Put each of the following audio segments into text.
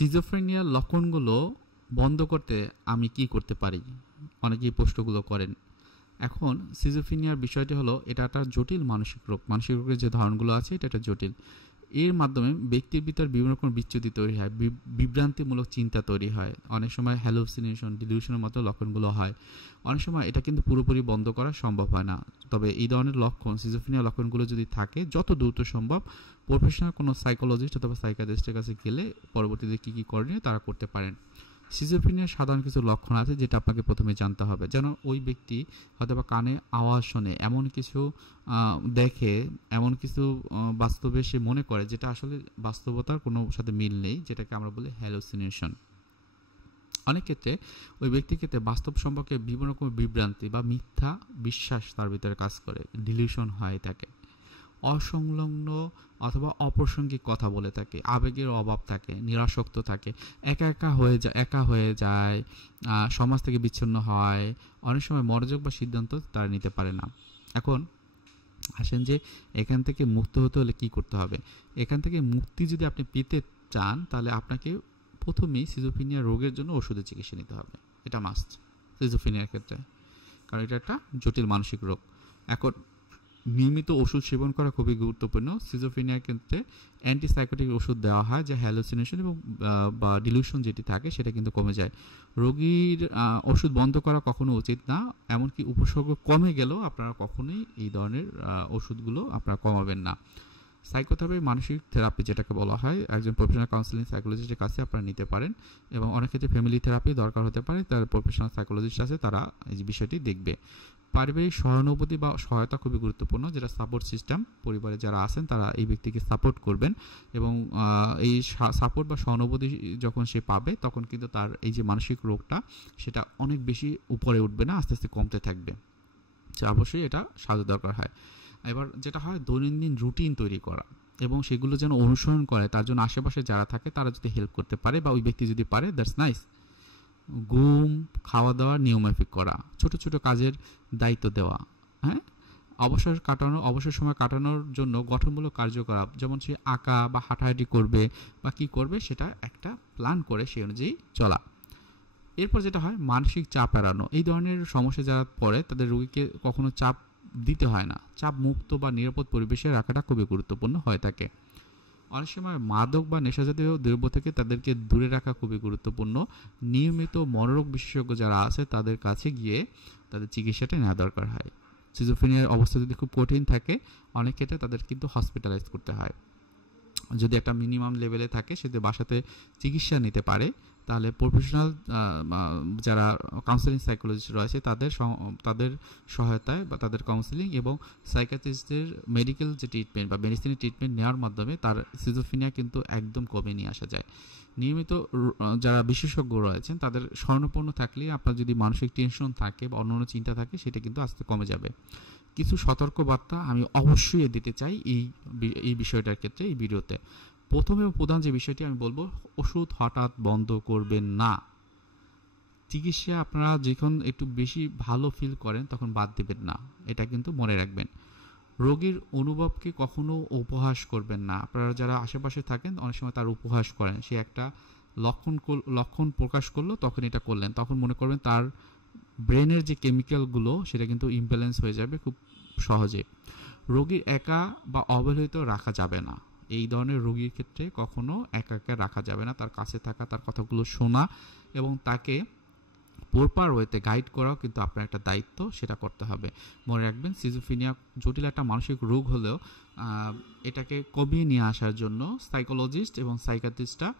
সিজোফ্রেনিয়ার লক্ষণগুলো বন্ধ করতে আমি কি করতে পারি? অনেকেই প্রশ্নগুলো করেন। এখন সিজোফ্রেনিয়ার বিষয়টি হলো এটা একটা জটিল মানসিক রোগ। মানসিক রোগের যে ধরনগুলো আছে এটা একটা জটিল। এর মাধ্যমে ব্যক্তির ভিতর বিভিন্ন রকম বিচ্যুতি তৈরি হয়, বিভ্রান্তিমূলক চিন্তা তৈরি হয়, অনেক সময় হ্যালুসিনেশন, ডিলিউশনের মতো লক্ষণগুলো হয়। অনেক সময় এটা কিন্তু পুরোপুরি বন্ধ করা সম্ভব হয় না। তবে এই ধরনের লক্ষণ, সিজোফ্রেনিয়া লক্ষণগুলো যদি থাকে, যত দ্রুত সম্ভব প্রফেশনাল কোনো সাইকোলজিস্ট অথবা সাইকিয়াট্রিস্টের কাছে গেলে পরবর্তীতে কী কী করণীয় তারা করতে পারেন। সিজোফ্রেনিয়ার সাধারণ কিছু লক্ষণ আছে যেটা আপনাকে প্রথমে জানতে হবে। যেন ওই ব্যক্তি হয়তোবা কানে আওয়াজ শোনে, এমন কিছু দেখে, এমন কিছু বাস্তবে সে মনে করে যেটা আসলে বাস্তবতার কোনো সাথে মিল নেই, যেটাকে আমরা বলি হ্যালুসিনেশন। অনেক ক্ষেত্রে ওই ব্যক্তির ক্ষেত্রে বাস্তব সম্পর্কে বিভিন্ন রকম বিভ্রান্তি বা মিথ্যা বিশ্বাস তার ভিতরে কাজ করে, ডিলিউশন হয় থাকে। অসংলগ্ন অথবা অপ্রাসঙ্গিক কথা বলে থাকে, আবেগের অভাব থাকে, নিরাসক্ত থাকে, একা হয়ে যায়, সমাজ থেকে বিচ্ছিন্ন হয়, অনেক সময় মনোযোগ বা সিদ্ধান্ত তারা নিতে পারে না। এখন আসেন যে এখান থেকে মুক্ত হতে হলে কি করতে হবে। এখান থেকে মুক্তি যদি আপনি পেতে চান তাহলে আপনাকে প্রথমেই সিজোফ্রেনিয়া রোগের জন্য ওষুধের চিকিৎসা নিতে হবে। এটা মাস্ট সিজোফ্রেনিয়ার ক্ষেত্রে, কারণ এটা একটা জটিল মানসিক রোগ। এখন নিয়মিত ওষুধ সেবন করা খুবই গুরুত্বপূর্ণ। সিজোফ্রেনিয়ার ক্ষেত্রে অ্যান্টিসাইকোটিক ওষুধ দেওয়া হয় যা হ্যালুসিনেশন এবং বা ডিলিউশন যেটি থাকে সেটা কিন্তু কমে যায়। রোগীর ওষুধ বন্ধ করা কখনো উচিত না, এমনকি উপসর্গ কমে গেলেও আপনারা কখনোই এই ধরনের ওষুধগুলো আপনারা কমাবেন না। সাইকোথেরাপি, মানসিক থেরাপি যেটাকে বলা হয়, একজন প্রফেশনাল কাউন্সিলিং সাইকোলজিস্টের কাছে আপনারা নিতে পারেন, এবং অনেক ক্ষেত্রে ফ্যামিলি থেরাপি দরকার হতে পারে। তার প্রফেশনাল সাইকোলজিস্ট আছে, তারা এই বিষয়টি দেখবে। পারিবারিক সহানুভূতি বা সহায়তা খুবই গুরুত্বপূর্ণ, যেটা সাপোর্ট সিস্টেম। পরিবারে যারা আছেন তারা এই ব্যক্তিকে সাপোর্ট করবেন, এবং এই সাপোর্ট বা সহানুভূতি যখন সে পাবে তখন কিন্তু তার এই যে মানসিক রোগটা সেটা অনেক বেশি উপরে উঠবে না, আস্তে আস্তে কমতে থাকবে। অবশ্যই এটা সাহায্য দরকার হয়। এবার যেটা হয়, দৈনন্দিন রুটিন তৈরি করা এবং সেগুলো যেন অনুসরণ করে, তার জন্য আশেপাশে যারা থাকে তারা যদি হেল্প করতে পারে বা ওই ব্যক্তি যদি পারে, দ্যাটস নাইস। ঘুম, খাওয়া দাওয়া নিয়মমাফিক করা, ছোট ছোট কাজের দায়িত্ব দেওয়া, হ্যাঁ, অবসর সময় কাটানোর জন্য গঠনমূলক কার্যকলাপ, যেমন সে আঁকা বা হাঁটাহাঁটি করবে বা কি করবে সেটা একটা প্ল্যান করে সেই অনুযায়ী চলা। এরপর যেটা হয়, মানসিক চাপ এড়ানো। এই ধরনের সমস্যা যারা পড়ে তাদের রোগীকে কখনো চাপ দিতে হয় না, চাপ মুক্ত বা নিরাপদ পরিবেশে রাখাটা খুবই গুরুত্বপূর্ণ হয়ে থাকে। অনেক সময় মাদক বা নেশাজাতীয় দ্রব্য থেকে তাদেরকে দূরে রাখা খুবই গুরুত্বপূর্ণ। নিয়মিত মনোরোগ বিশেষজ্ঞ যারা আছে তাদের কাছে গিয়ে তাদের চিকিৎসাটা নেওয়া দরকার হয়। সিজোফ্রেনিয়ার অবস্থা যদি খুব কঠিন থাকে, অনেক ক্ষেত্রে তাদের কিন্তু হসপিটালাইজ করতে হয়। যদি একটা মিনিমাম লেভেলে থাকে, সে বাসাতে চিকিৎসা নিতে পারে, তাহলে প্রফেশনাল যারা কাউন্সেলিং সাইকোলজিস্ট রয়েছে তাদের সহায়তায় বা তাদের কাউন্সেলিং এবং সাইকিয়াট্রিস্টদের মেডিকেল যে ট্রিটমেন্ট বা মেডিসিনের ট্রিটমেন্ট নেওয়ার মাধ্যমে তার সিজোফ্রেনিয়া কিন্তু একদম কমে নিয়ে আসা যায়। নিয়মিত যারা বিশেষজ্ঞ রয়েছেন তাদের শরণাপন্ন থাকলে, আপনার যদি মানসিক টেনশন থাকে বা অন্যান্য চিন্তা থাকে, সেটা কিন্তু আস্তে কমে যাবে। কিছু সতর্কবার্তা আমি অবশ্যই দিতে চাই এই বিষয়টার ক্ষেত্রে এই ভিডিওতে। প্রথম এবং প্রধান যে বিষয়টি আমি বলবো, ওষুধ হঠাৎ বন্ধ করবেন না। চিকিৎসা আপনারা যখন একটু বেশি ভালো ফিল করেন তখন বাদ দেবেন না, এটা কিন্তু মনে রাখবেন। রোগীর অনুভবকে কখনো উপহাস করবেন না। আপনারা যারা আশেপাশে থাকেন অনেক সময় তার উপহাস করেন, সে একটা লক্ষণ প্রকাশ করলো তখন এটা করলেন, তখন মনে করবেন তার ব্রেনের যে কেমিক্যালগুলো সেটা কিন্তু ইমব্যালেন্স হয়ে যাবে খুব সহজে। রোগীর একা বা অবহেলিত রাখা যাবে না। এই ধরনের রোগীর ক্ষেত্রে কখনো একা একা রাখা যাবে না, তার কাছে থাকা, তার কথাগুলো শোনা এবং তাকে প্রপার ওয়েতে গাইড করাও কিন্তু আপনার একটা দায়িত্ব, সেটা করতে হবে। মনে রাখবেন, সিজোফ্রেনিয়া জটিল একটা মানসিক রোগ হলেও এটাকে কমিয়ে নিয়ে আসার জন্য সাইকোলজিস্ট এবং সাইকিয়াট্রিস্টরা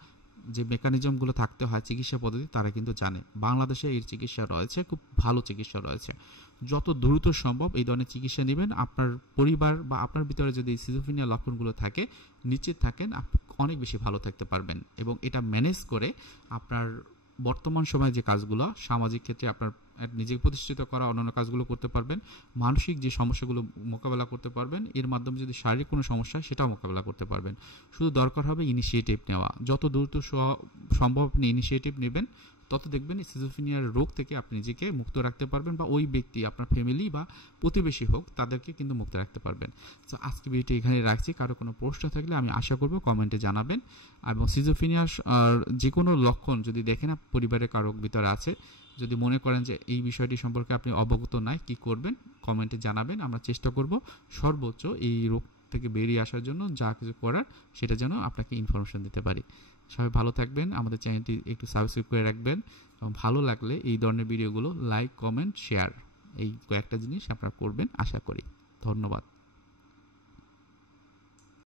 যে মেকানিজমগুলো থাকতে হয় চিকিৎসা পদ্ধতি তারা কিন্তু জানে। বাংলাদেশে এর চিকিৎসা রয়েছে, খুব ভালো চিকিৎসা রয়েছে। যত দ্রুত সম্ভব এই ধরনের চিকিৎসা নেবেন। আপনার পরিবার বা আপনার ভিতরে যদি সিজোফ্রেনিয়া লক্ষণগুলো থাকে, নিশ্চিত থাকেন আপনি অনেক বেশি ভালো থাকতে পারবেন, এবং এটা ম্যানেজ করে আপনার বর্তমান সময়ে যে কাজগুলো, সামাজিক ক্ষেত্রে আপনার নিজেকে প্রতিষ্ঠিত করা, অন্যান্য কাজগুলো করতে পারবেন। মানসিক যে সমস্যাগুলো মোকাবেলা করতে পারবেন, এর মাধ্যমে যদি শারীরিক কোনো সমস্যা সেটাও মোকাবেলা করতে পারবেন। শুধু দরকার হবে ইনিশিয়েটিভ নেওয়া। যত দ্রুত সম্ভব আপনি ইনিশিয়েটিভ নেবেন, তত দেখবেন সিজোফ্রেনিয়ার রোগ থেকে আপনি নিজেকে মুক্ত রাখতে পারবেন, বা ওই ব্যক্তি আপনার ফ্যামিলি বা প্রতিবেশী হোক তাদেরকে কিন্তু মুক্ত রাখতে পারবেন। তো আজকে ভিডিওটি এখানে রাখছি। কারো কোনো প্রশ্ন থাকলে আমি আশা করব কমেন্টে জানাবেন। এবং সিজোফ্রেনিয়ার যে কোনো লক্ষণ যদি দেখেন পরিবারের কারো ভিতরে আছে, যদি মনে করেন যে এই বিষয়টি সম্পর্কে আপনি অবগত নাই, কি করবেন কমেন্টে জানাবেন। আমরা চেষ্টা করব সর্বোচ্চ এই রোগ থেকে বেরিয়ে আসার জন্য যা কিছু করার সেটা যেন আপনাকে ইনফরমেশন দিতে পারি। সবাই ভালো থাকবেন, আমাদের চ্যানেলটি একটু সাবস্ক্রাইব করে রাখবেন এবং ভালো লাগলে এই ধরনের ভিডিওগুলো লাইক, কমেন্ট, শেয়ার এই কয়েকটা জিনিস আপনারা করবেন আশা করি। ধন্যবাদ।